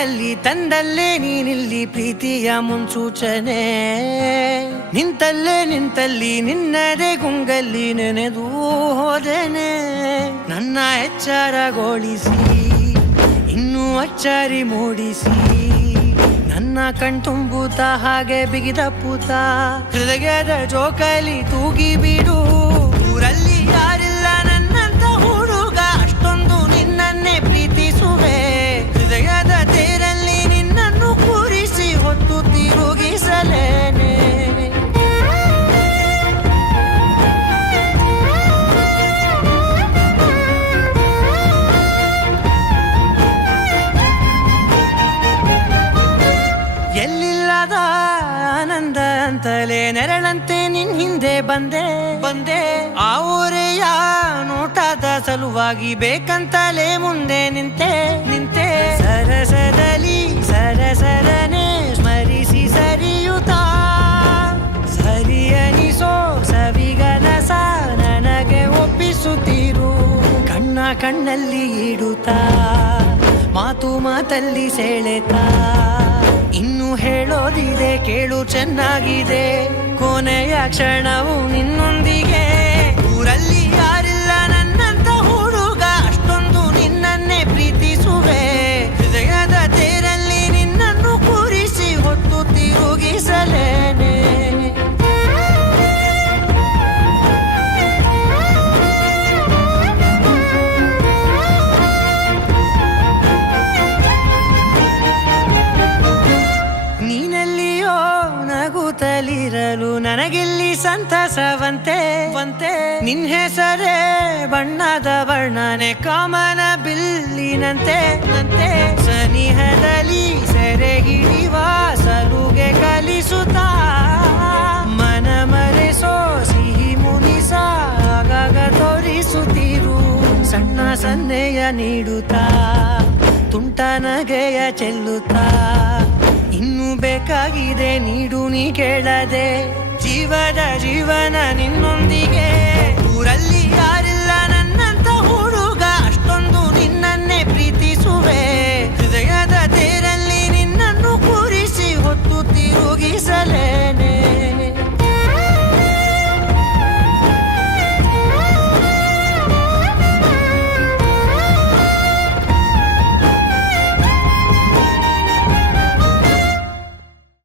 ಕೈಯಲ್ಲಿ ತಂದಲ್ಲೇ ನೀನಿಲ್ಲಿ ಪ್ರೀತಿಯ ಮುನ್ಸೂಚನೆ. ನಿಂತಲ್ಲಿ ನಿನ್ನದೇ ಗುಂಗಲ್ಲಿ ನೆನೆದು ಹೋದೆನೆ. ನನ್ನ ಎಚ್ಚರಗೊಳಿಸಿ ಇನ್ನೂ ಅಚ್ಚರಿ ಮೂಡಿಸಿ ನನ್ನ ಕಣ್ತುಂಬುತ್ತ ಹಾಗೆ ಬಿಗಿದಪ್ಪುತ್ತ ಹೃದಯದ ಜೋಕಾಲಿ ತೂಗಿ ಬಿಡು. ಊರಲ್ಲಿ ಯಾರಿಲ್ಲ ನನ್ನಂತ ಹುಡುಗ, ಅಷ್ಟೊಂದು ನಿನ್ನನ್ನೇ ಪ್ರೀತಿಸುವೆ. ಹೃದಯದ ತೇರಲ್ಲಿ ನಿನ್ನನ್ನು ಕೂರಿಸಿ ಹೊತ್ತು ತಿರುಗಿಸಲೇನೆ. ಎಲ್ಲಿಲ್ಲದ ಆನಂದ ಅಂತಲೇ ನೆರಳಂತೆ ನಿನ್ ಹಿಂದೆ ಬಂದೆ. ಆ ಊರೆಯ ನೋಟದ ಸಲುವಾಗಿ ಬೇಕಂತಲೇ ಮುಂದೆ ನಿಂತೆ. ಸರಸರನೆ ಸ್ಮರಿಸಿ ಸರಿಯುತ್ತಾ ಸರಿಯನಿಸೋ ಸವಿಗನಸ ನನಗೆ ಒಪ್ಪಿಸುತ್ತೀರು. ಕಣ್ಣಲ್ಲಿ ಇಡುತ್ತಾ ಮಾತಲ್ಲಿ ಸೆಳೆತಾ ಇನ್ನು ಹೇಳೋದಿದೆ ಕೇಳು ಚೆನ್ನಾಗಿದೆ. ಕೊನೆಯ ಕ್ಷಣವು ನಿನ್ನೊಂದಿಗೆ. ಊರಲ್ಲಿ ಯಾರಿಲ್ಲ ನನ್ನಂತ ಹುಡುಗ, ಅಷ್ಟೊಂದು ನಿನ್ನನ್ನೇ ಪ್ರೀತಿಸುವೆ. ಹೃದಯದ ತೇರಲ್ಲಿ ನಿನ್ನನ್ನು ಕೂರಿಸಿ ಹೊತ್ತು ತಿರುಗಿಸಲೇನೆ. ನಗುತ್ತಲಿರಲು ನನಗಿಲ್ಲಿ ಸಂತಸವಂತೆ. ನಿನ್ ಹೆಸರೇ ಬಣ್ಣದ ವರ್ಣನೆ ಕಾಮನ ಬಿಲ್ಲಿನಂತೆ. ಸನಿಹದಲ್ಲಿ ಸೆರೆ ಹಿಡಿಯುವ ಸಲುಗೆ ಕಲಿಸುತ್ತಾ ಮನ ಮರೆಸೋ ಸಿಹಿ ಮುನಿಸ ಆಗಾಗ ತೋರಿಸುತ್ತಿರು. ಸಣ್ಣ ಸನ್ನೆಯ ನೀಡುತ್ತಾ ತುಂಟ ನಗೆಯ ಚೆಲ್ಲುತ್ತಾ ಇನ್ನು ಬೇಕಾಗಿದೆ ನೀಡು ನೀ ಕೇಳದೆ. ಜೀವನ ನಿನ್ನೊಂದಿಗೆ.